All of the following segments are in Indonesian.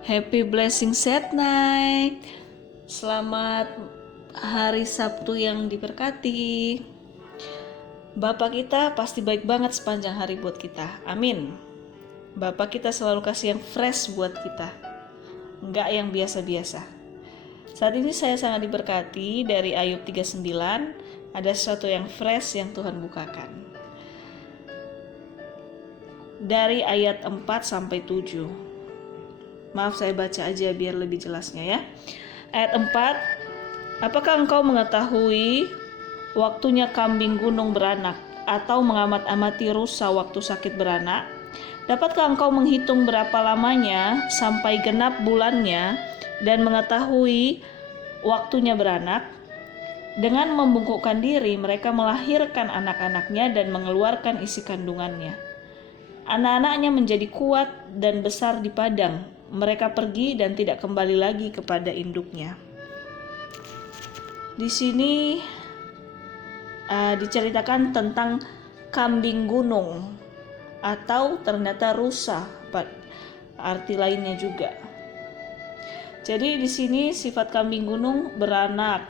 Happy Blessing Set Night. Selamat hari Sabtu yang diberkati. Bapak kita pasti baik banget sepanjang hari buat kita. Amin. Bapak kita selalu kasih yang fresh buat kita, enggak yang biasa-biasa. Saat ini saya sangat diberkati dari Ayub 39. Ada sesuatu yang fresh yang Tuhan bukakan. Dari ayat 4 sampai 7. Maaf, saya baca aja biar lebih jelasnya ya. Ayat 4. Apakah engkau mengetahui waktunya kambing gunung beranak, atau mengamat-amati rusa waktu sakit beranak? Dapatkah engkau menghitung berapa lamanya sampai genap bulannya dan mengetahui waktunya beranak? Dengan membungkukkan diri, mereka melahirkan anak-anaknya dan mengeluarkan isi kandungannya. Anak-anaknya menjadi kuat dan besar di padang. Mereka pergi dan tidak kembali lagi kepada induknya. Di sini diceritakan tentang kambing gunung atau ternyata rusa, arti lainnya juga. Jadi di sini sifat kambing gunung beranak,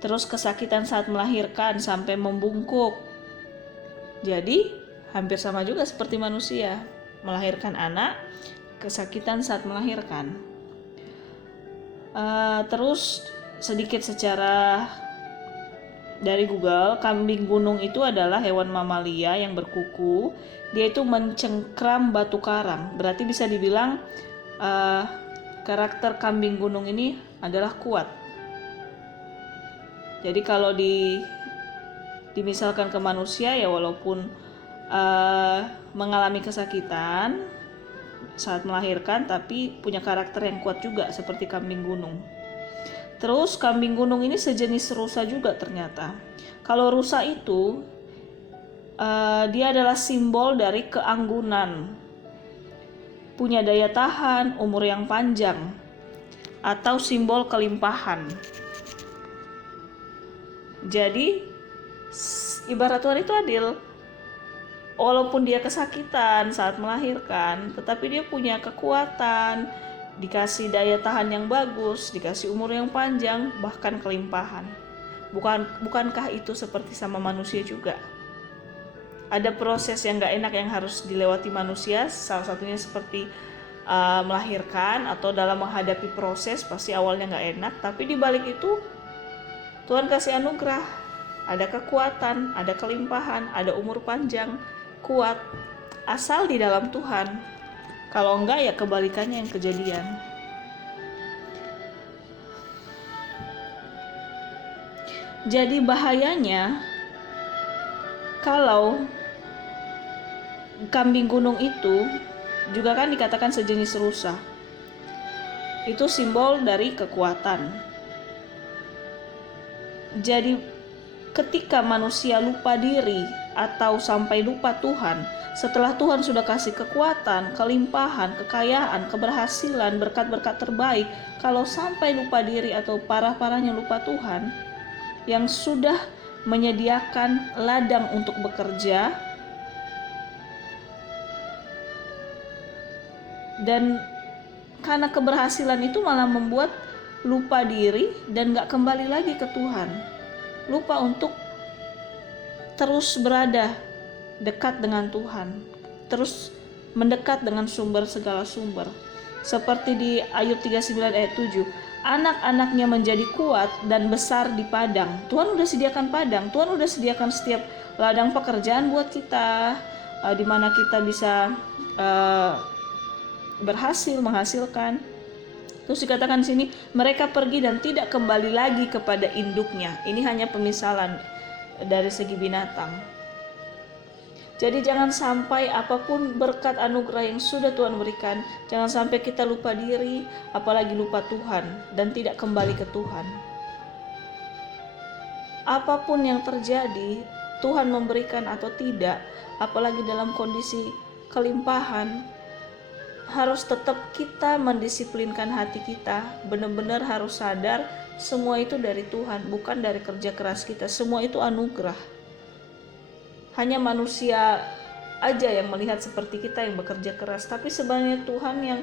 terus kesakitan saat melahirkan sampai membungkuk. Jadi hampir sama juga seperti manusia, melahirkan anak, kesakitan saat melahirkan. Terus sedikit secara dari Google, kambing gunung itu adalah hewan mamalia yang berkuku. Dia itu mencengkram batu karang. Berarti bisa dibilang karakter kambing gunung ini adalah kuat. Jadi kalau dimisalkan ke manusia ya, walaupun mengalami kesakitan saat melahirkan, tapi punya karakter yang kuat juga seperti kambing gunung. Terus kambing gunung ini sejenis rusa juga ternyata. Kalau rusa itu dia adalah simbol dari keanggunan, punya daya tahan, umur yang panjang, atau simbol kelimpahan. Jadi ibarat Tuhan itu adil. Walaupun dia kesakitan saat melahirkan, tetapi dia punya kekuatan, dikasih daya tahan yang bagus, dikasih umur yang panjang, bahkan kelimpahan. Bukankah itu seperti sama manusia juga? Ada proses yang gak enak yang harus dilewati manusia, salah satunya seperti melahirkan atau dalam menghadapi proses pasti awalnya gak enak, tapi di balik itu Tuhan kasih anugerah, ada kekuatan, ada kelimpahan, ada umur panjang, kuat, asal di dalam Tuhan. Kalau enggak ya kebalikannya yang kejadian. Jadi bahayanya kalau kambing gunung itu juga kan dikatakan sejenis rusa. Itu simbol dari kekuatan. Jadi ketika manusia lupa diri atau sampai lupa Tuhan, setelah Tuhan sudah kasih kekuatan, kelimpahan, kekayaan, keberhasilan, berkat-berkat terbaik, kalau sampai lupa diri atau parah-parahnya lupa Tuhan, yang sudah menyediakan ladang untuk bekerja, dan karena keberhasilan itu malah membuat lupa diri dan gak kembali lagi ke Tuhan, lupa untuk terus berada dekat dengan Tuhan, terus mendekat dengan sumber segala sumber. Seperti di Ayub 39 ayat 7, anak-anaknya menjadi kuat dan besar di padang. Tuhan udah sediakan padang, Tuhan udah sediakan setiap ladang pekerjaan buat kita, di mana kita bisa berhasil menghasilkan. Terus dikatakan di sini, mereka pergi dan tidak kembali lagi kepada induknya. Ini hanya pemisalan dari segi binatang. Jadi jangan sampai apapun berkat anugerah yang sudah Tuhan berikan, jangan sampai kita lupa diri, apalagi lupa Tuhan dan tidak kembali ke Tuhan. Apapun yang terjadi, Tuhan memberikan atau tidak, apalagi dalam kondisi kelimpahan, harus tetap kita mendisiplinkan hati kita, benar-benar harus sadar semua itu dari Tuhan, bukan dari kerja keras kita. Semua itu anugerah. Hanya manusia aja yang melihat seperti kita yang bekerja keras, tapi sebenarnya Tuhan yang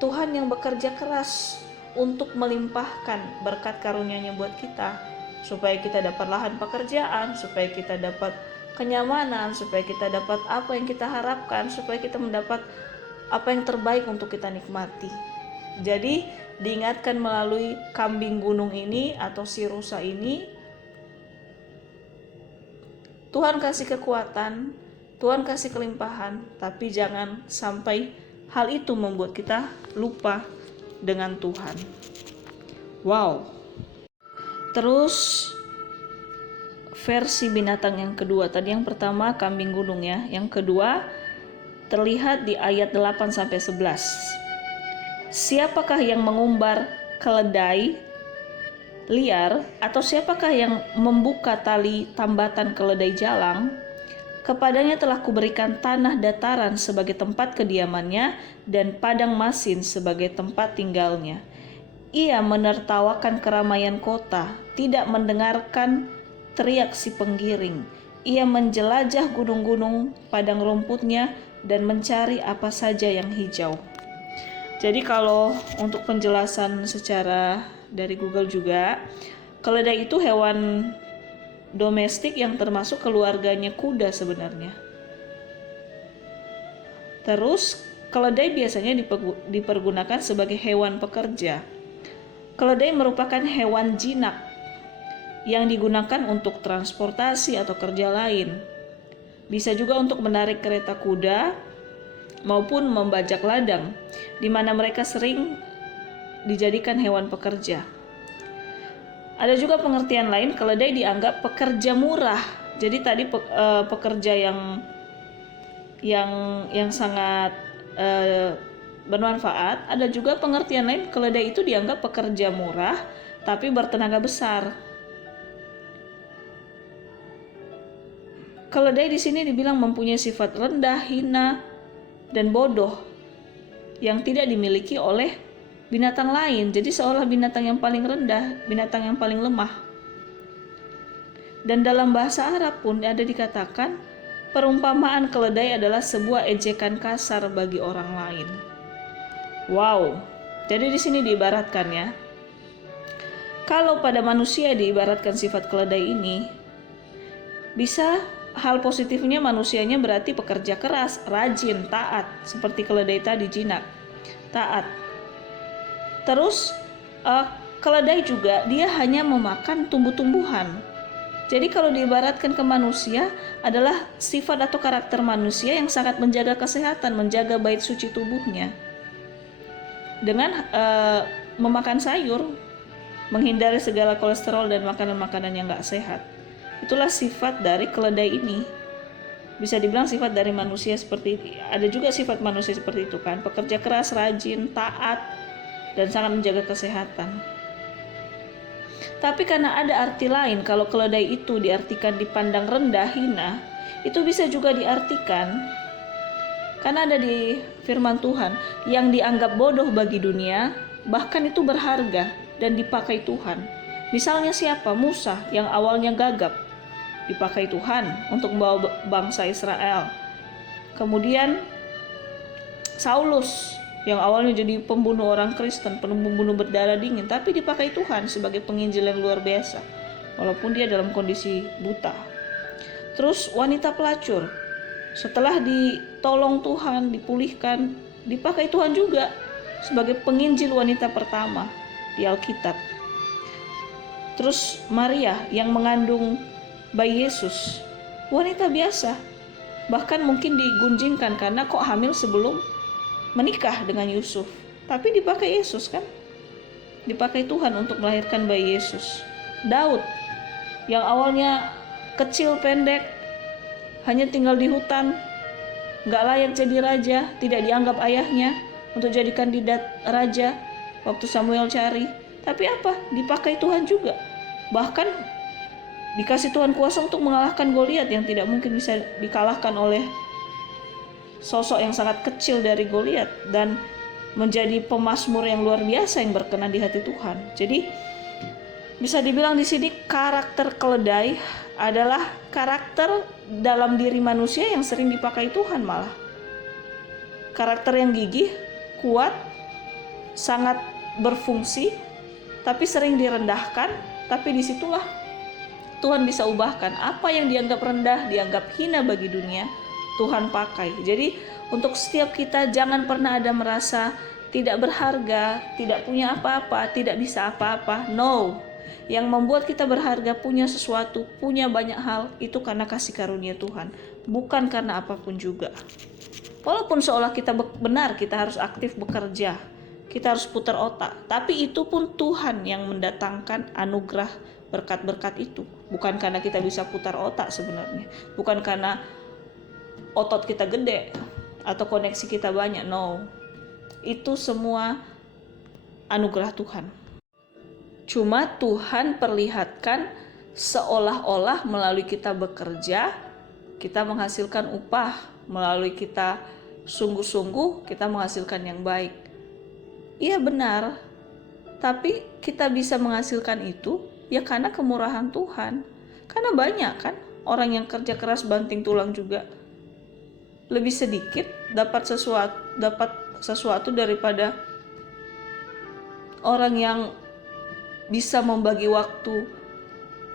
Tuhan yang bekerja keras untuk melimpahkan berkat karunia-Nya buat kita, supaya kita dapat lahan pekerjaan, supaya kita dapat kenyamanan, supaya kita dapat apa yang kita harapkan, supaya kita mendapat apa yang terbaik untuk kita nikmati. Jadi diingatkan melalui kambing gunung ini atau si rusa ini, Tuhan kasih kekuatan, Tuhan kasih kelimpahan, tapi jangan sampai hal itu membuat kita lupa dengan Tuhan. Wow. Terus versi binatang yang kedua, tadi yang pertama kambing gunung ya, yang kedua terlihat di ayat 8-11. Siapakah yang mengumbar keledai liar, atau siapakah yang membuka tali tambatan keledai jalang? Kepadanya telah kuberikan tanah dataran sebagai tempat kediamannya dan padang masin sebagai tempat tinggalnya. Ia menertawakan keramaian kota, tidak mendengarkan teriak si penggiring. Ia menjelajah gunung-gunung padang rumputnya dan mencari apa saja yang hijau. Jadi kalau untuk penjelasan secara dari Google juga, keledai itu hewan domestik yang termasuk keluarganya kuda sebenarnya. Terus keledai biasanya dipergunakan sebagai hewan pekerja. Keledai merupakan hewan jinak yang digunakan untuk transportasi atau kerja lain. Bisa juga untuk menarik kereta kuda maupun membajak ladang, di mana mereka sering dijadikan hewan pekerja. Ada juga pengertian lain, keledai dianggap pekerja murah. Jadi tadi pekerja yang sangat bermanfaat. Ada juga pengertian lain, keledai itu dianggap pekerja murah tapi bertenaga besar. Keledai di sini dibilang mempunyai sifat rendah, hina, dan bodoh yang tidak dimiliki oleh binatang lain. Jadi seolah binatang yang paling rendah, binatang yang paling lemah. Dan dalam bahasa Arab pun ada dikatakan perumpamaan keledai adalah sebuah ejekan kasar bagi orang lain. Wow. Jadi di sini diibaratkan ya. Kalau pada manusia diibaratkan sifat keledai ini, bisa hal positifnya manusianya berarti pekerja keras, rajin, taat, seperti keledai tadi jinak, taat. Terus keledai juga dia hanya memakan tumbuh-tumbuhan. Jadi kalau diibaratkan ke manusia adalah sifat atau karakter manusia yang sangat menjaga kesehatan, menjaga bait suci tubuhnya. Dengan memakan sayur, menghindari segala kolesterol dan makanan-makanan yang gak sehat. Itulah sifat dari keledai ini. Bisa dibilang sifat dari manusia seperti itu. Ada juga sifat manusia seperti itu kan, pekerja keras, rajin, taat, dan sangat menjaga kesehatan. Tapi karena ada arti lain, kalau keledai itu diartikan dipandang rendah, hina, itu bisa juga diartikan, karena ada di firman Tuhan, yang dianggap bodoh bagi dunia, bahkan itu berharga dan dipakai Tuhan. Misalnya siapa? Musa yang awalnya gagap, dipakai Tuhan untuk membawa bangsa Israel. Kemudian Saulus yang awalnya jadi pembunuh orang Kristen, pembunuh berdarah dingin, tapi dipakai Tuhan sebagai penginjil yang luar biasa, walaupun dia dalam kondisi buta. Terus wanita pelacur, setelah ditolong Tuhan, dipulihkan, dipakai Tuhan juga sebagai penginjil wanita pertama di Alkitab. Terus Maria yang mengandung bayi Yesus, wanita biasa, bahkan mungkin digunjingkan karena kok hamil sebelum menikah dengan Yusuf, tapi dipakai Yesus kan, dipakai Tuhan untuk melahirkan bayi Yesus. Daud yang awalnya kecil pendek, hanya tinggal di hutan, gak layak jadi raja, tidak dianggap ayahnya untuk jadi kandidat raja waktu Samuel cari, tapi apa? Dipakai Tuhan juga, bahkan dikasih Tuhan kuasa untuk mengalahkan Goliat yang tidak mungkin bisa dikalahkan oleh sosok yang sangat kecil dari Goliat, dan menjadi pemazmur yang luar biasa yang berkenan di hati Tuhan. Jadi bisa dibilang di sini karakter keledai adalah karakter dalam diri manusia yang sering dipakai Tuhan malah. Karakter yang gigih, kuat, sangat berfungsi, tapi sering direndahkan. Tapi disitulah Tuhan bisa ubahkan apa yang dianggap rendah, dianggap hina bagi dunia, Tuhan pakai. Jadi untuk setiap kita jangan pernah ada merasa tidak berharga, tidak punya apa-apa, tidak bisa apa-apa. No, yang membuat kita berharga, punya sesuatu, punya banyak hal, itu karena kasih karunia Tuhan, bukan karena apapun juga. Walaupun seolah kita benar, kita harus aktif bekerja, kita harus putar otak, tapi itu pun Tuhan yang mendatangkan anugerah berkat-berkat itu. Bukan karena kita bisa putar otak sebenarnya, bukan karena otot kita gede atau koneksi kita banyak. No, itu semua anugerah Tuhan. Cuma Tuhan perlihatkan seolah-olah melalui kita bekerja, kita menghasilkan upah, melalui kita sungguh-sungguh, kita menghasilkan yang baik. Iya benar, tapi kita bisa menghasilkan itu ya karena kemurahan Tuhan. Karena banyak kan orang yang kerja keras banting tulang juga lebih sedikit dapat sesuatu daripada orang yang bisa membagi waktu.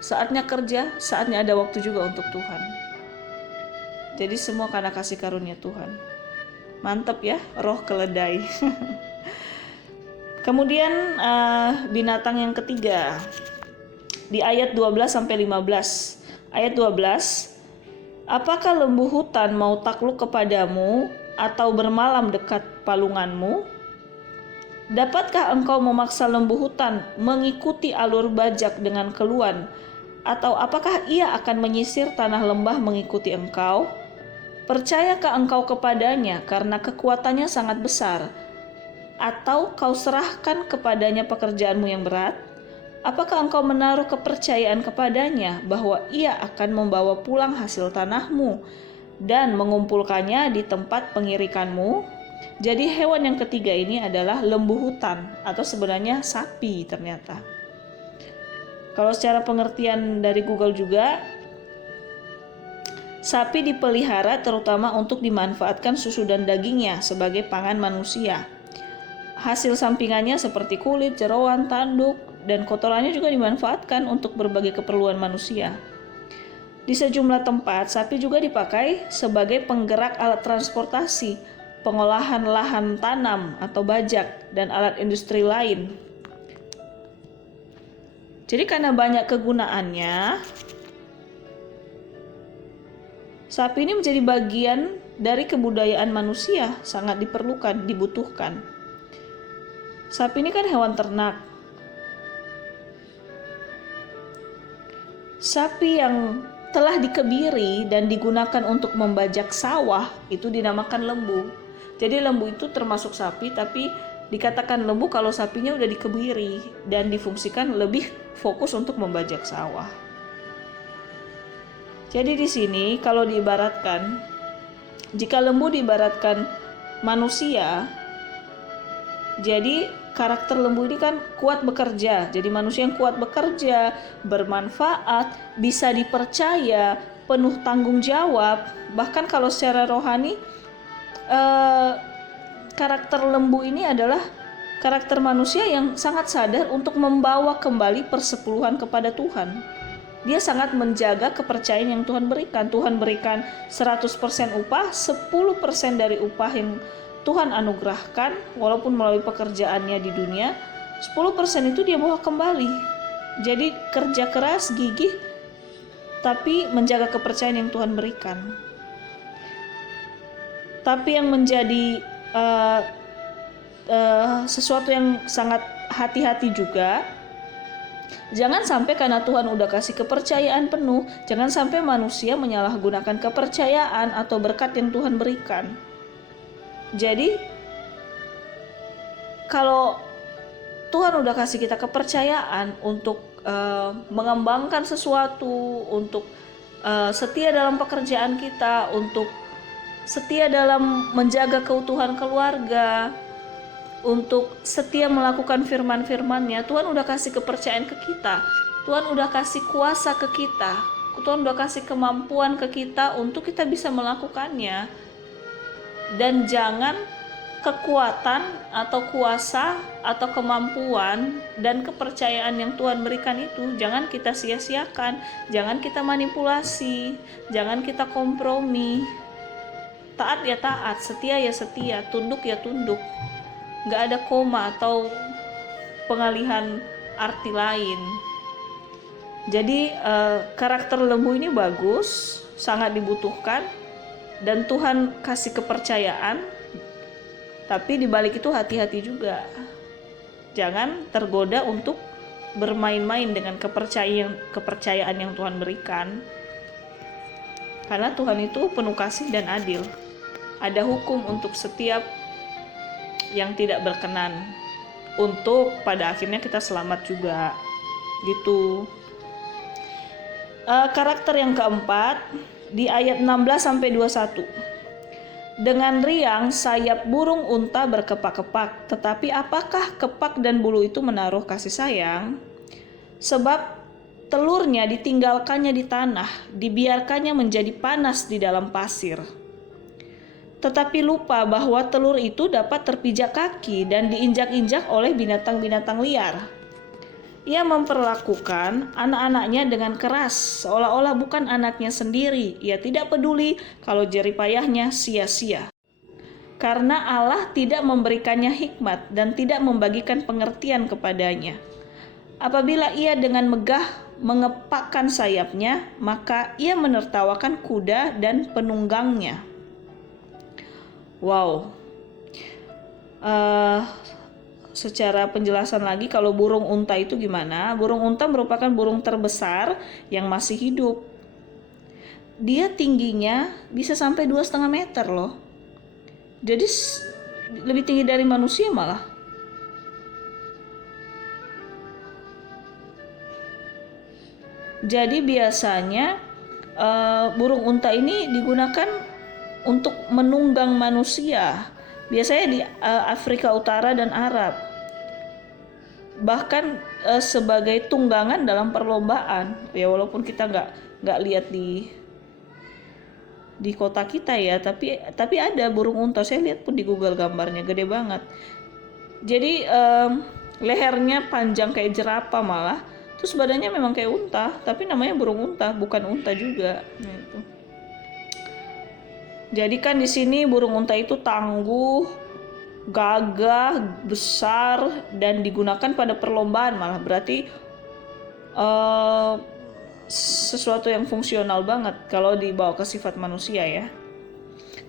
Saatnya kerja, saatnya ada waktu juga untuk Tuhan. Jadi semua karena kasih karunia Tuhan. Mantap ya, roh keledai. Kemudian binatang yang ketiga di ayat 12-15. Ayat 12, apakah lembu hutan mau takluk kepadamu atau bermalam dekat palunganmu? Dapatkah engkau memaksa lembu hutan mengikuti alur bajak dengan keluhan? Atau apakah ia akan menyisir tanah lembah mengikuti engkau? Percayakah engkau kepadanya karena kekuatannya sangat besar? Atau kau serahkan kepadanya pekerjaanmu yang berat? Apakah engkau menaruh kepercayaan kepadanya bahwa ia akan membawa pulang hasil tanahmu dan mengumpulkannya di tempat pengirikanmu? Jadi hewan yang ketiga ini adalah lembu hutan, atau sebenarnya sapi ternyata. Kalau secara pengertian dari Google juga, sapi dipelihara terutama untuk dimanfaatkan susu dan dagingnya sebagai pangan manusia. Hasil sampingannya seperti kulit, jeroan, tanduk, dan kotorannya juga dimanfaatkan untuk berbagai keperluan manusia. Di sejumlah tempat, sapi juga dipakai sebagai penggerak alat transportasi, pengolahan lahan tanam atau bajak, dan alat industri lain. Jadi karena banyak kegunaannya, sapi ini menjadi bagian dari kebudayaan manusia, sangat diperlukan, dibutuhkan. Sapi ini kan hewan ternak. Sapi yang telah dikebiri dan digunakan untuk membajak sawah itu dinamakan lembu. Jadi lembu itu termasuk sapi, tapi dikatakan lembu kalau sapinya udah dikebiri dan difungsikan lebih fokus untuk membajak sawah. Jadi di sini kalau diibaratkan, jika lembu diibaratkan manusia, jadi karakter lembu ini kan kuat bekerja. Jadi manusia yang kuat bekerja, bermanfaat, bisa dipercaya, penuh tanggung jawab. Bahkan kalau secara rohani, karakter lembu ini adalah karakter manusia yang sangat sadar untuk membawa kembali persepuluhan kepada Tuhan. Dia sangat menjaga kepercayaan yang Tuhan berikan. Tuhan berikan 100% upah, 10% dari upah yang Tuhan anugerahkan, walaupun melalui pekerjaannya di dunia, 10% itu dia bawa kembali. Jadi kerja keras, gigih, tapi menjaga kepercayaan yang Tuhan berikan. Tapi yang menjadi sesuatu yang sangat hati-hati juga, jangan sampai karena Tuhan udah kasih kepercayaan penuh, jangan sampai manusia menyalahgunakan kepercayaan atau berkat yang Tuhan berikan. Jadi kalau Tuhan udah kasih kita kepercayaan untuk mengembangkan sesuatu, untuk setia dalam pekerjaan kita, untuk setia dalam menjaga keutuhan keluarga, untuk setia melakukan firman-firman-Nya, Tuhan udah kasih kepercayaan ke kita. Tuhan udah kasih kuasa ke kita. Tuhan udah kasih kemampuan ke kita untuk kita bisa melakukannya. Dan jangan kekuatan atau kuasa atau kemampuan dan kepercayaan yang Tuhan berikan itu jangan kita sia-siakan, jangan kita manipulasi, jangan kita kompromi. Taat ya taat, setia ya setia, tunduk ya tunduk. Gak ada koma atau pengalihan arti lain. Jadi karakter lembu ini bagus, sangat dibutuhkan, dan Tuhan kasih kepercayaan. Tapi di balik itu hati-hati juga. Jangan tergoda untuk bermain-main dengan kepercayaan yang Tuhan berikan. Karena Tuhan itu penuh kasih dan adil. Ada hukum untuk setiap yang tidak berkenan. Untuk pada akhirnya kita selamat juga. Gitu. Karakter yang keempat di ayat 16-21. Dengan riang sayap burung unta berkepak-kepak, tetapi apakah kepak dan bulu itu menaruh kasih sayang? Sebab telurnya ditinggalkannya di tanah, dibiarkannya menjadi panas di dalam pasir. Tetapi lupa bahwa telur itu dapat terpijak kaki dan diinjak-injak oleh binatang-binatang liar. Ia memperlakukan anak-anaknya dengan keras, seolah-olah bukan anaknya sendiri. Ia tidak peduli kalau jeripayahnya sia-sia. Karena Allah tidak memberikannya hikmat dan tidak membagikan pengertian kepadanya. Apabila ia dengan megah mengepakkan sayapnya, maka ia menertawakan kuda dan penunggangnya. Wow. Secara penjelasan lagi, kalau burung unta itu gimana? Burung unta merupakan burung terbesar yang masih hidup. Dia tingginya bisa sampai 2,5 meter loh. Jadi lebih tinggi dari manusia malah. Jadi biasanya burung unta ini digunakan untuk menunggang manusia. Biasanya di Afrika Utara dan Arab. Bahkan sebagai tunggangan dalam perlombaan. Ya walaupun kita nggak lihat di kota kita ya, tapi ada burung unta. Saya lihat pun di Google gambarnya gede banget. Jadi lehernya panjang kayak jerapah malah. Terus badannya memang kayak unta, tapi namanya burung unta, bukan unta juga. Nah, itu. Jadi kan di sini burung unta itu tangguh, gagah, besar, dan digunakan pada perlombaan malah. Berarti sesuatu yang fungsional banget kalau dibawa ke sifat manusia ya.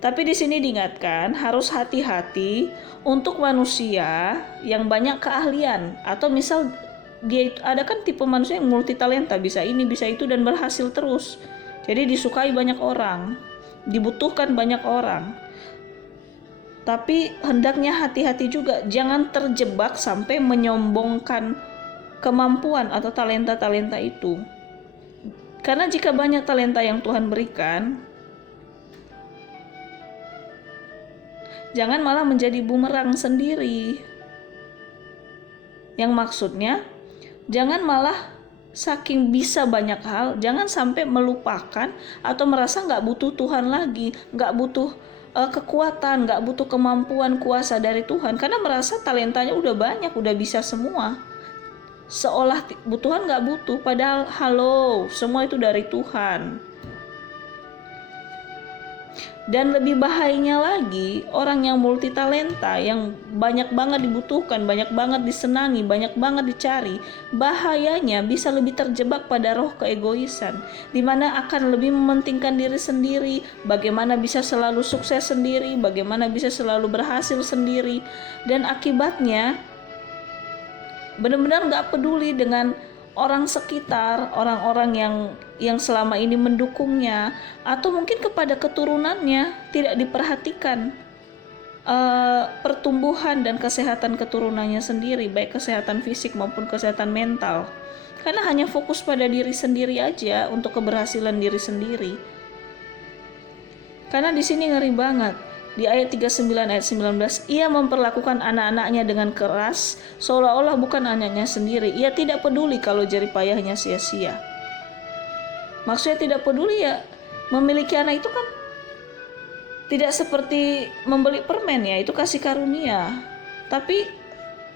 Tapi di sini diingatkan harus hati-hati untuk manusia yang banyak keahlian, atau misal dia ada kan tipe manusia yang multitalenta, bisa ini bisa itu dan berhasil terus. Jadi disukai banyak orang, dibutuhkan banyak orang. Tapi hendaknya hati-hati juga, jangan terjebak sampai menyombongkan kemampuan atau talenta-talenta itu. Karena jika banyak talenta yang Tuhan berikan, jangan malah menjadi bumerang sendiri. Yang maksudnya, jangan malah saking bisa banyak hal, jangan sampai melupakan atau merasa nggak butuh Tuhan lagi, nggak butuh kekuatan, nggak butuh kemampuan kuasa dari Tuhan, karena merasa talentanya udah banyak, udah bisa semua. Seolah Tuhan nggak butuh, padahal halo, semua itu dari Tuhan. Dan lebih bahayanya lagi, orang yang multitalenta, yang banyak banget dibutuhkan, banyak banget disenangi, banyak banget dicari, bahayanya bisa lebih terjebak pada roh keegoisan, di mana akan lebih mementingkan diri sendiri, bagaimana bisa selalu sukses sendiri, bagaimana bisa selalu berhasil sendiri, dan akibatnya benar-benar gak peduli dengan orang sekitar, orang-orang yang selama ini mendukungnya, atau mungkin kepada keturunannya tidak diperhatikan pertumbuhan dan kesehatan keturunannya sendiri, baik kesehatan fisik maupun kesehatan mental, karena hanya fokus pada diri sendiri aja untuk keberhasilan diri sendiri. Karena di sini ngeri banget. Di ayat 39 ayat 19, ia memperlakukan anak-anaknya dengan keras, seolah-olah bukan anaknya sendiri. Ia tidak peduli kalau jeripayahnya sia-sia. Maksudnya tidak peduli ya, memiliki anak itu kan Tidak seperti membeli permen ya, itu kasih karunia. Tapi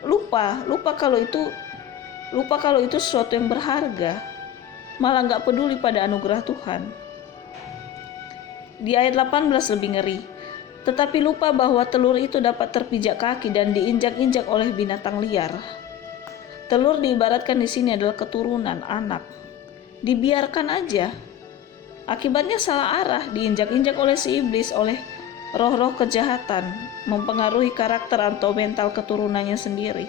lupa kalau itu sesuatu yang berharga. Malah nggak peduli pada anugerah Tuhan. Di ayat 18 lebih ngeri. Tetapi lupa bahwa telur itu dapat terpijak kaki dan diinjak-injak oleh binatang liar. Telur diibaratkan di sini adalah keturunan, anak. Dibiarkan aja. Akibatnya salah arah, diinjak-injak oleh si iblis, oleh roh-roh kejahatan, mempengaruhi karakter atau mental keturunannya sendiri.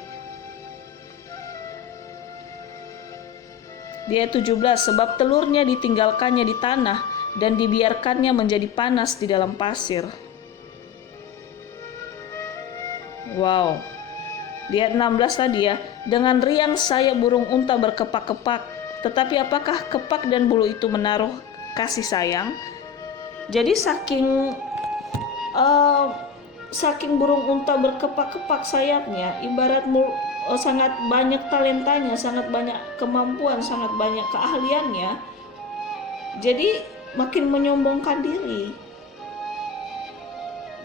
Di ayat 17, sebab telurnya ditinggalkannya di tanah dan dibiarkannya menjadi panas di dalam pasir. Wow. Di ayat 16 tadi ya, dengan riang sayap burung unta berkepak-kepak, tetapi apakah kepak dan bulu itu menaruh kasih sayang? Jadi saking burung unta berkepak-kepak sayapnya, ibarat sangat banyak talentanya, sangat banyak kemampuan, sangat banyak keahliannya, jadi makin menyombongkan diri.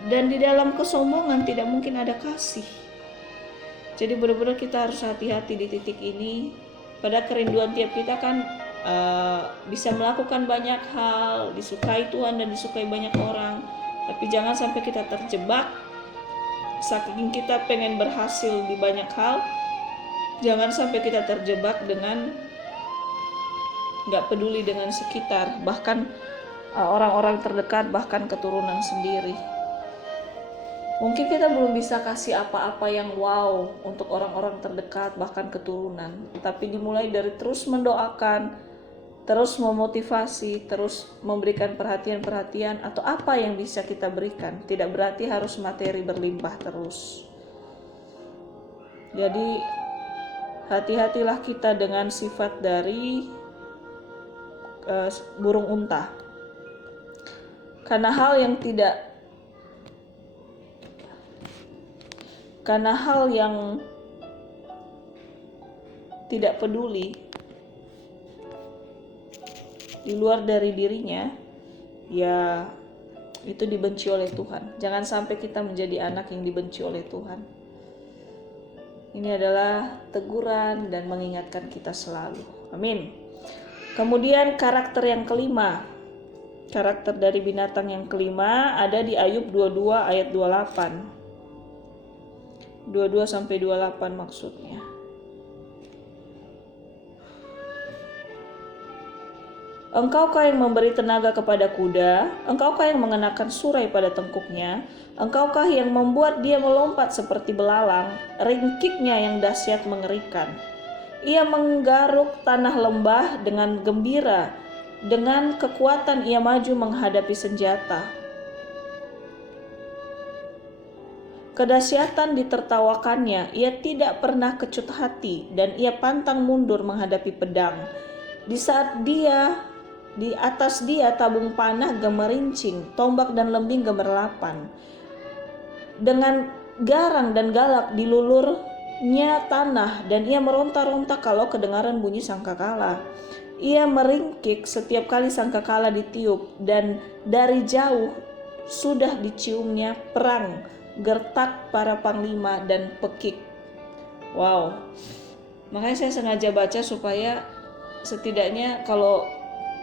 Dan di dalam kesombongan tidak mungkin ada kasih. Jadi benar-benar kita harus hati-hati di titik ini. Pada kerinduan tiap kita kan bisa melakukan banyak hal, disukai Tuhan dan disukai banyak orang. Tapi jangan sampai kita terjebak. Saking kita pengen berhasil di banyak hal, jangan sampai kita terjebak dengan gak peduli dengan sekitar, bahkan orang-orang terdekat, bahkan keturunan sendiri. Mungkin kita belum bisa kasih apa-apa yang wow untuk orang-orang terdekat, bahkan keturunan. Tapi dimulai dari terus mendoakan, terus memotivasi, terus memberikan perhatian-perhatian atau apa yang bisa kita berikan. Tidak berarti harus materi berlimpah terus. Jadi hati-hatilah kita dengan sifat dari burung unta. Karena hal yang tidak peduli di luar dari dirinya, ya itu dibenci oleh Tuhan. Jangan sampai kita menjadi anak yang dibenci oleh Tuhan. Ini adalah teguran dan mengingatkan kita selalu. Amin. Kemudian karakter yang kelima. Karakter dari binatang yang kelima ada di Ayub 22 ayat 28. 22 sampai 28 maksudnya. Engkaukah yang memberi tenaga kepada kuda? Engkaukah yang mengenakan surai pada tengkuknya? Engkaukah yang membuat dia melompat seperti belalang? Ringkiknya yang dahsyat mengerikan. Ia menggaruk tanah lembah dengan gembira. Dengan kekuatan ia maju menghadapi senjata. Kedahsyatan ditertawakannya, ia tidak pernah kecut hati dan ia pantang mundur menghadapi pedang. Di saat di atas dia tabung panah gemerincing, tombak dan lembing gemerlapan. Dengan garang dan galak dilulurnya tanah dan ia meronta-ronta kalau kedengaran bunyi sangkakala. Ia meringkik setiap kali sangkakala ditiup dan dari jauh sudah diciumnya perang. Gertak para panglima dan pekik. Wow. Makanya saya sengaja baca supaya setidaknya kalau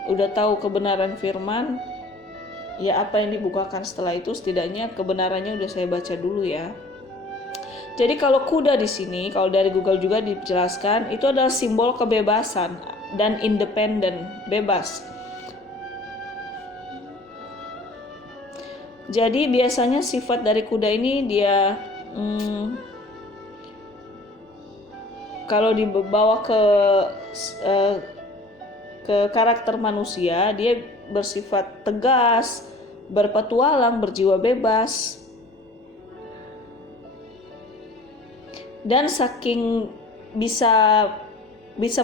udah tahu kebenaran firman, ya apa yang dibukakan setelah itu setidaknya kebenarannya udah saya baca dulu ya. Jadi kalau kuda di sini, kalau dari Google juga dijelaskan, itu adalah simbol kebebasan dan independen, bebas. Jadi biasanya sifat dari kuda ini dia kalau dibawa ke karakter manusia, dia bersifat tegas, berpetualang, berjiwa bebas. Dan saking bisa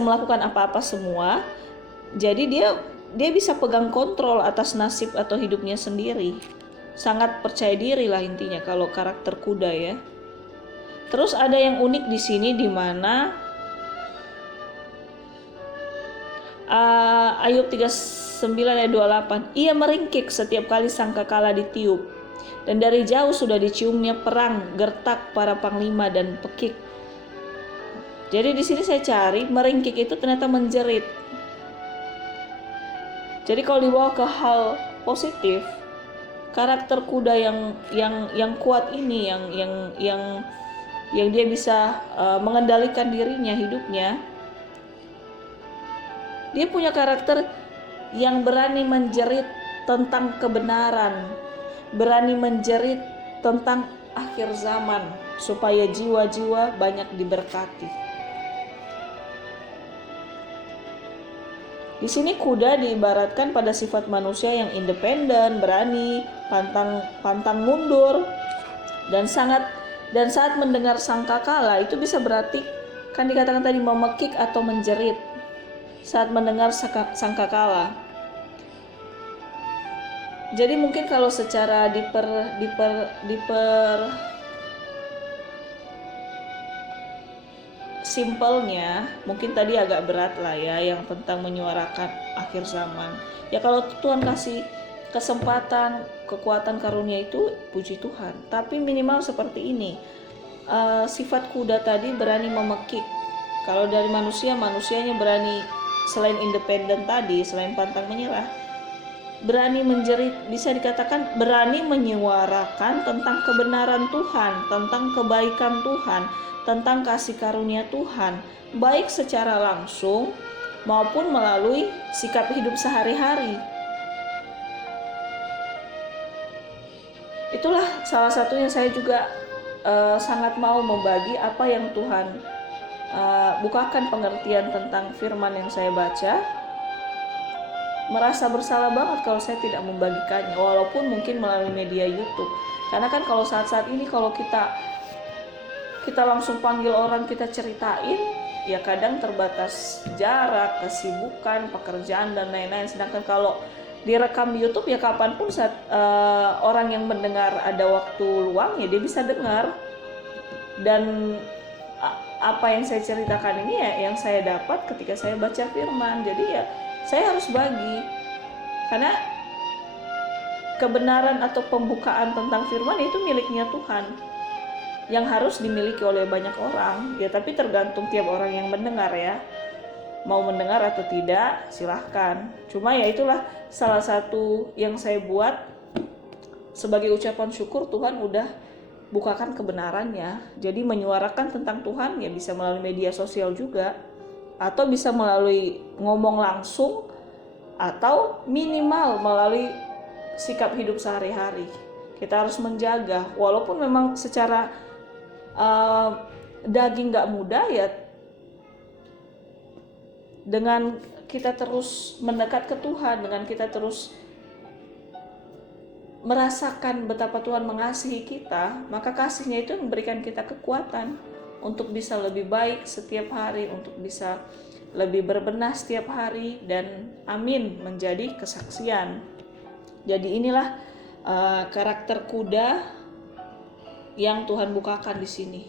melakukan apa-apa semua, jadi dia bisa pegang kontrol atas nasib atau hidupnya sendiri. Sangat percaya diri lah intinya kalau karakter kuda ya. Terus ada yang unik di sini di mana Ayub 39 ayat 28, ia meringkik setiap kali sangkakala ditiup Dan dari jauh sudah diciumnya perang, gertak para panglima dan pekik. Jadi di sini saya cari meringkik itu ternyata menjerit. Jadi kalau dibawa ke hal positif, karakter kuda yang kuat ini, yang dia bisa mengendalikan dirinya, hidupnya, dia punya karakter yang berani menjerit tentang kebenaran, berani menjerit tentang akhir zaman supaya jiwa-jiwa banyak diberkati. Di sini kuda diibaratkan pada sifat manusia yang independen, berani, pantang mundur, dan saat mendengar sangkakala itu bisa berarti kan dikatakan tadi memekik atau menjerit saat mendengar sangkakala. Jadi mungkin kalau secara simpelnya mungkin tadi agak berat lah ya, yang tentang menyuarakan akhir zaman. Ya kalau Tuhan kasih kesempatan, kekuatan, karunia itu puji Tuhan. Tapi minimal seperti ini, sifat kuda tadi berani memekik. Kalau dari manusianya berani, selain independen tadi, selain pantang menyerah, berani menjerit, bisa dikatakan berani menyuarakan tentang kebenaran Tuhan, tentang kebaikan Tuhan, tentang kasih karunia Tuhan, baik secara langsung maupun melalui sikap hidup sehari-hari. Itulah salah satu yang saya juga sangat mau membagi apa yang Tuhan bukakan pengertian tentang firman yang saya baca. Merasa bersalah banget kalau saya tidak membagikannya, walaupun mungkin melalui media YouTube. Karena kan kalau saat-saat ini kalau kita langsung panggil orang, kita ceritain, ya kadang terbatas jarak, kesibukan, pekerjaan dan lain-lain. Sedangkan kalau direkam di YouTube ya kapanpun saat orang yang mendengar ada waktu luang ya dia bisa dengar. Dan apa yang saya ceritakan ini ya yang saya dapat ketika saya baca firman. Jadi ya saya harus bagi, karena kebenaran atau pembukaan tentang firman itu miliknya Tuhan, yang harus dimiliki oleh banyak orang. Ya tapi tergantung tiap orang yang mendengar ya, mau mendengar atau tidak silahkan. Cuma ya itulah salah satu yang saya buat sebagai ucapan syukur, Tuhan udah bukakan kebenarannya. Jadi menyuarakan tentang Tuhan ya bisa melalui media sosial juga, atau bisa melalui ngomong langsung, atau minimal melalui sikap hidup sehari-hari. Kita harus menjaga, walaupun memang secara daging gak mudah ya, dengan kita terus mendekat ke Tuhan, dengan kita terus merasakan betapa Tuhan mengasihi kita, maka kasihnya itu memberikan kita kekuatan untuk bisa lebih baik setiap hari, untuk bisa lebih berbenah setiap hari, dan amin menjadi kesaksian. Jadi inilah karakter kuda yang Tuhan bukakan di sini.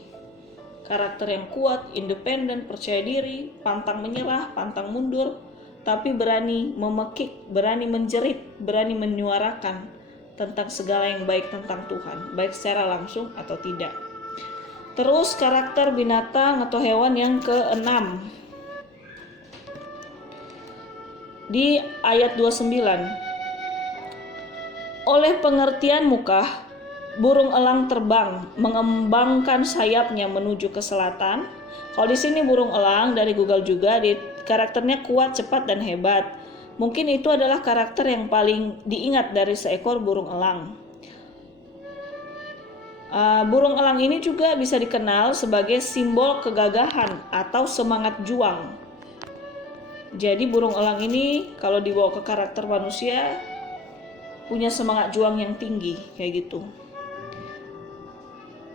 Karakter yang kuat, independen, percaya diri, pantang menyerah, pantang mundur, tapi berani memekik, berani menjerit, berani menyuarakan tentang segala yang baik tentang Tuhan, baik secara langsung atau tidak. Terus karakter binatang atau hewan yang ke-6. Di ayat 29. Oleh pengertian muka, burung elang terbang, mengembangkan sayapnya menuju ke selatan. Kalau di sini burung elang dari Google juga, karakternya kuat, cepat, dan hebat. Mungkin itu adalah karakter yang paling diingat dari seekor burung elang. Burung elang ini juga bisa dikenal sebagai simbol kegagahan atau semangat juang. Jadi burung elang ini kalau dibawa ke karakter manusia punya semangat juang yang tinggi kayak gitu.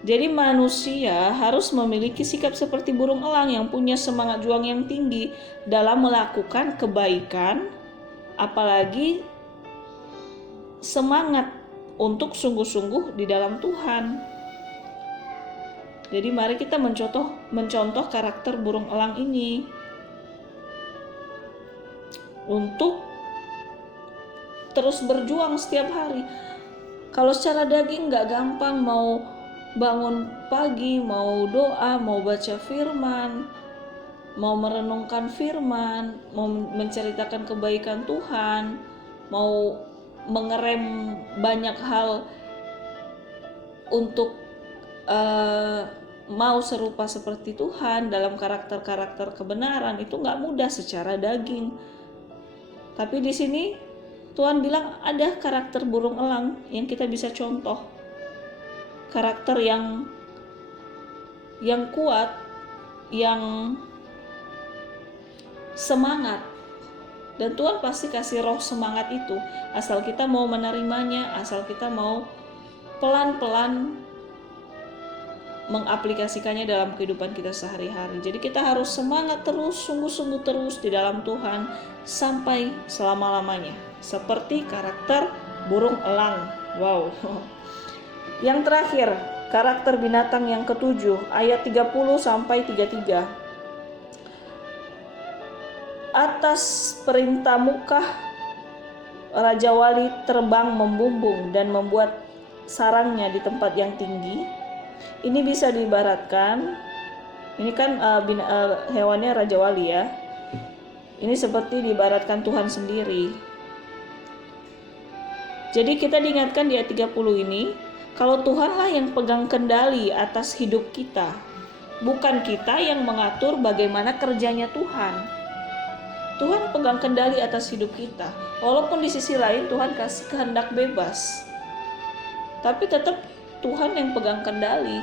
Jadi manusia harus memiliki sikap seperti burung elang yang punya semangat juang yang tinggi dalam melakukan kebaikan, apalagi semangat untuk sungguh-sungguh di dalam Tuhan. Jadi mari kita mencontoh karakter burung elang ini untuk terus berjuang setiap hari. Kalau secara daging nggak gampang, mau bangun pagi, mau doa, mau baca firman, mau merenungkan firman, mau menceritakan kebaikan Tuhan, mau mengerem banyak hal untuk mau serupa seperti Tuhan dalam karakter-karakter kebenaran, itu nggak mudah secara daging. Tapi di sini Tuhan bilang ada karakter burung elang yang kita bisa contoh, karakter yang kuat, yang semangat. Dan Tuhan pasti kasih roh semangat itu, asal kita mau menerimanya, asal kita mau pelan-pelan mengaplikasikannya dalam kehidupan kita sehari-hari. Jadi kita harus semangat terus, sungguh-sungguh terus di dalam Tuhan sampai selama-lamanya. Seperti karakter burung elang. Wow. Yang terakhir, karakter binatang yang ketujuh, ayat 30 sampai 33. Atas perintah Mukah, Raja Wali terbang membumbung dan membuat sarangnya di tempat yang tinggi. Ini bisa diibaratkan, ini kan hewannya Raja Wali ya. Ini seperti diibaratkan Tuhan sendiri. Jadi kita diingatkan di ayat 30 ini, kalau Tuhanlah yang pegang kendali atas hidup kita, bukan kita yang mengatur bagaimana kerjanya Tuhan. Tuhan pegang kendali atas hidup kita. Walaupun di sisi lain Tuhan kasih kehendak bebas, tapi tetap Tuhan yang pegang kendali.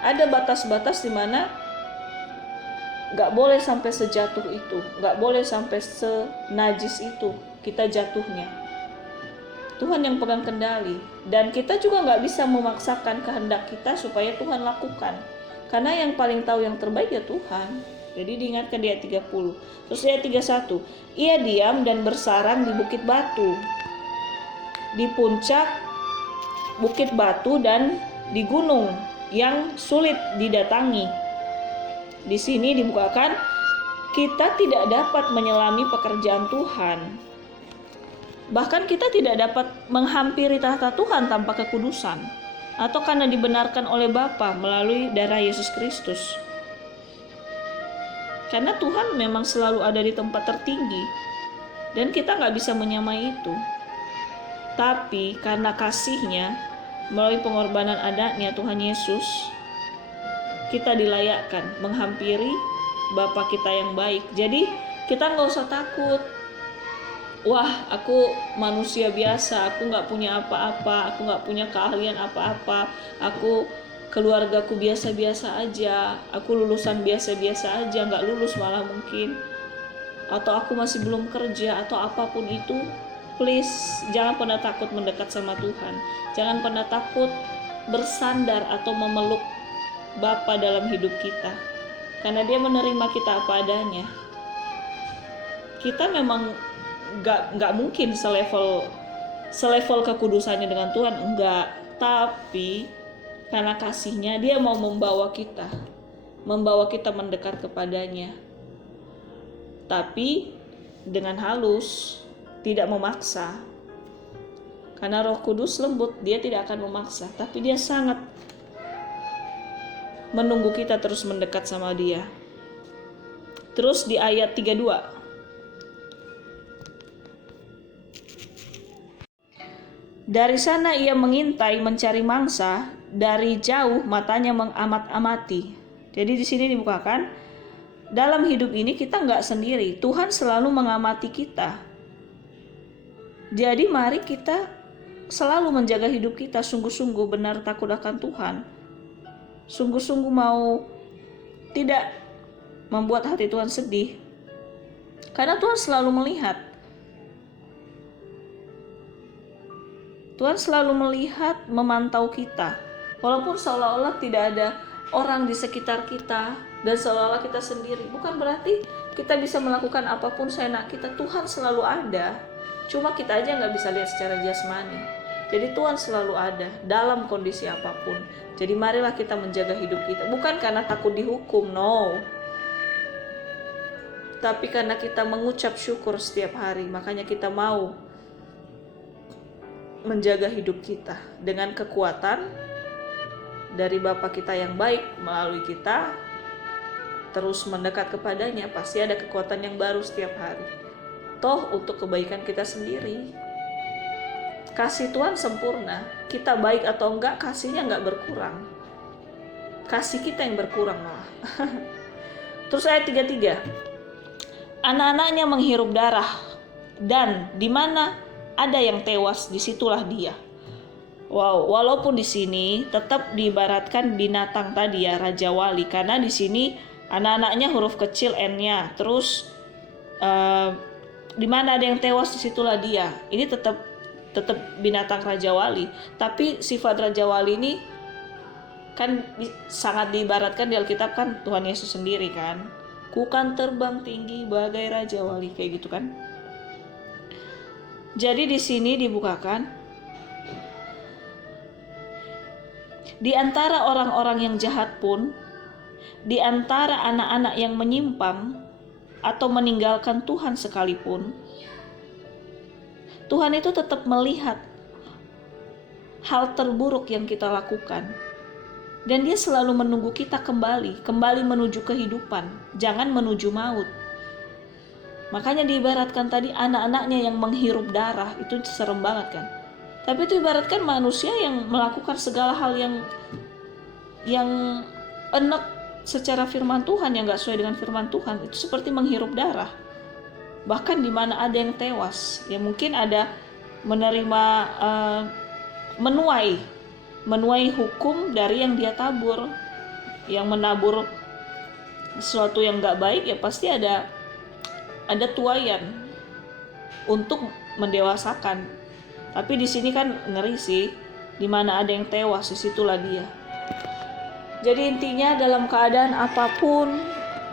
Ada batas-batas di mana gak boleh sampai sejatuh itu, gak boleh sampai senajis itu kita jatuhnya. Tuhan yang pegang kendali, dan kita juga gak bisa memaksakan kehendak kita supaya Tuhan lakukan, karena yang paling tahu yang terbaik ya Tuhan. Jadi diingatkan di ayat 30. Terus di ayat 31, ia diam dan bersarang di bukit batu, di puncak bukit batu dan di gunung yang sulit didatangi. Di sini dibukakan, kita tidak dapat menyelami pekerjaan Tuhan. Bahkan kita tidak dapat menghampiri tahta Tuhan tanpa kekudusan, atau karena dibenarkan oleh Bapa melalui darah Yesus Kristus. Karena Tuhan memang selalu ada di tempat tertinggi, dan kita nggak bisa menyamai itu. Tapi karena kasih-Nya, melalui pengorbanan anaknya Tuhan Yesus, kita dilayakkan menghampiri Bapa kita yang baik. Jadi kita nggak usah takut. Wah, aku manusia biasa, aku nggak punya apa-apa, aku nggak punya keahlian apa-apa, aku keluargaku biasa-biasa aja, aku lulusan biasa-biasa aja, nggak lulus malah mungkin, atau aku masih belum kerja, atau apapun itu. Please, jangan pernah takut mendekat sama Tuhan. Jangan pernah takut bersandar atau memeluk Bapa dalam hidup kita, karena Dia menerima kita apa adanya. Kita memang nggak mungkin selevel kekudusannya dengan Tuhan, enggak. Tapi karena kasih-Nya, Dia mau membawa kita mendekat kepadanya. Tapi dengan halus, tidak memaksa. Karena Roh Kudus lembut, Dia tidak akan memaksa, tapi Dia sangat menunggu kita terus mendekat sama Dia. Terus di ayat 32, dari sana ia mengintai, mencari mangsa, dari jauh matanya mengamat-amati. Jadi di sini dibukakan, dalam hidup ini kita nggak sendiri, Tuhan selalu mengamati kita. Jadi mari kita selalu menjaga hidup kita, sungguh-sungguh benar takut akan Tuhan, sungguh-sungguh mau tidak membuat hati Tuhan sedih, karena Tuhan selalu melihat. Tuhan selalu melihat, memantau kita, walaupun seolah-olah tidak ada orang di sekitar kita dan seolah-olah kita sendiri. Bukan berarti kita bisa melakukan apapun seenak kita. Tuhan selalu ada, cuma kita aja nggak bisa lihat secara jasmani. Jadi Tuhan selalu ada dalam kondisi apapun. Jadi marilah kita menjaga hidup kita, bukan karena takut dihukum, no, tapi karena kita mengucap syukur setiap hari. Makanya kita mau menjaga hidup kita dengan kekuatan dari Bapa kita yang baik melalui kita terus mendekat kepadanya. Pasti ada kekuatan yang baru setiap hari. Toh untuk kebaikan kita sendiri. Kasih Tuhan sempurna. Kita baik atau enggak, kasihnya enggak berkurang. Kasih kita yang berkurang malah. Terus ayat 33. Anak-anaknya menghirup darah, dan di mana ada yang tewas, disitulah dia. Wow, walaupun di sini tetap diibaratkan binatang tadi ya, Raja Wali, karena di sini anak-anaknya huruf kecil N-nya. Terus di mana ada yang tewas, disitulah dia. Ini tetap binatang Raja Wali, tapi sifat Raja Wali ini kan sangat diibaratkan di Alkitab kan Tuhan Yesus sendiri kan. Ku kan terbang tinggi bagai Raja Wali, kayak gitu kan. Jadi di sini dibukakan di antara orang-orang yang jahat pun, di antara anak-anak yang menyimpang atau meninggalkan Tuhan sekalipun, Tuhan itu tetap melihat hal terburuk yang kita lakukan. Dan dia selalu menunggu kita kembali menuju kehidupan, jangan menuju maut. Makanya diibaratkan tadi anak-anaknya yang menghirup darah, itu serem banget kan. Tapi itu ibaratkan manusia yang melakukan segala hal yang enak secara firman Tuhan, yang gak sesuai dengan firman Tuhan, itu seperti menghirup darah. Bahkan di mana ada yang tewas, ya mungkin ada menerima menuai hukum dari yang dia tabur. Yang menabur sesuatu yang gak baik, ya pasti ada tuaian untuk mendewasakan. Tapi di sini kan ngeri sih, di mana ada yang tewas, disitulah dia. Jadi intinya dalam keadaan apapun,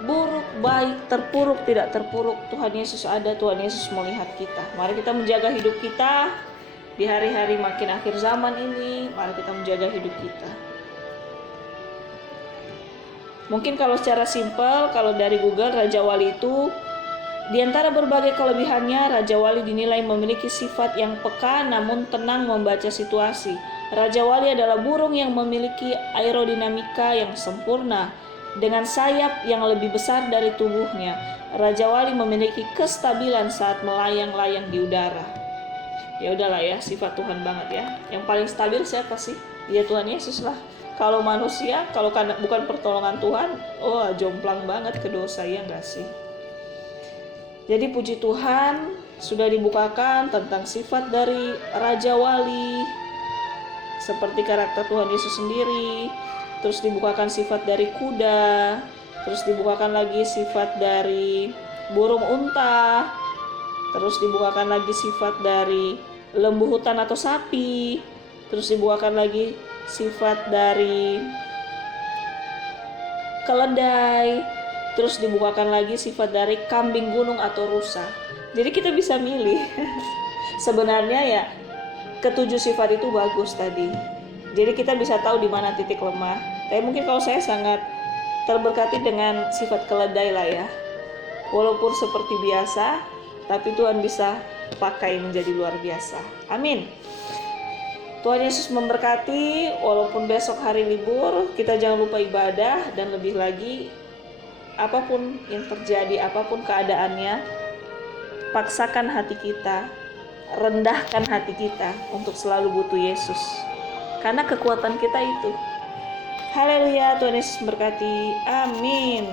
buruk, baik, terpuruk, tidak terpuruk, Tuhan Yesus ada, Tuhan Yesus melihat kita. Mari kita menjaga hidup kita di hari-hari makin akhir zaman ini. Mari kita menjaga hidup kita. Mungkin kalau secara simpel, kalau dari Google, Raja Wali itu di antara berbagai kelebihannya, Raja Wali dinilai memiliki sifat yang peka namun tenang membaca situasi. Raja Wali adalah burung yang memiliki aerodinamika yang sempurna dengan sayap yang lebih besar dari tubuhnya. Raja Wali memiliki kestabilan saat melayang-layang di udara. Ya udahlah ya, sifat Tuhan banget ya. Yang paling stabil siapa sih? Ya Tuhan Yesus lah. Kalau manusia, kalau bukan pertolongan Tuhan, jomplang banget ke dosa, ya enggak sih? Jadi puji Tuhan, sudah dibukakan tentang sifat dari Raja Wali, seperti karakter Tuhan Yesus sendiri. Terus dibukakan sifat dari kuda, terus dibukakan lagi sifat dari burung unta, terus dibukakan lagi sifat dari lembu hutan atau sapi, terus dibukakan lagi sifat dari keledai, terus dibukakan lagi sifat dari kambing gunung atau rusa. Jadi kita bisa milih. Sebenarnya ya ketujuh sifat itu bagus tadi. Jadi kita bisa tahu di mana titik lemah. Tapi mungkin kalau saya sangat terberkati dengan sifat keledai lah ya. Walaupun seperti biasa, tapi Tuhan bisa pakai menjadi luar biasa. Amin. Tuhan Yesus memberkati. Walaupun besok hari libur, kita jangan lupa ibadah, dan lebih lagi apapun yang terjadi, apapun keadaannya, paksakan hati kita, rendahkan hati kita untuk selalu butuh Yesus. Karena kekuatan kita itu. Haleluya, Tuhan Yesus memberkati. Amin.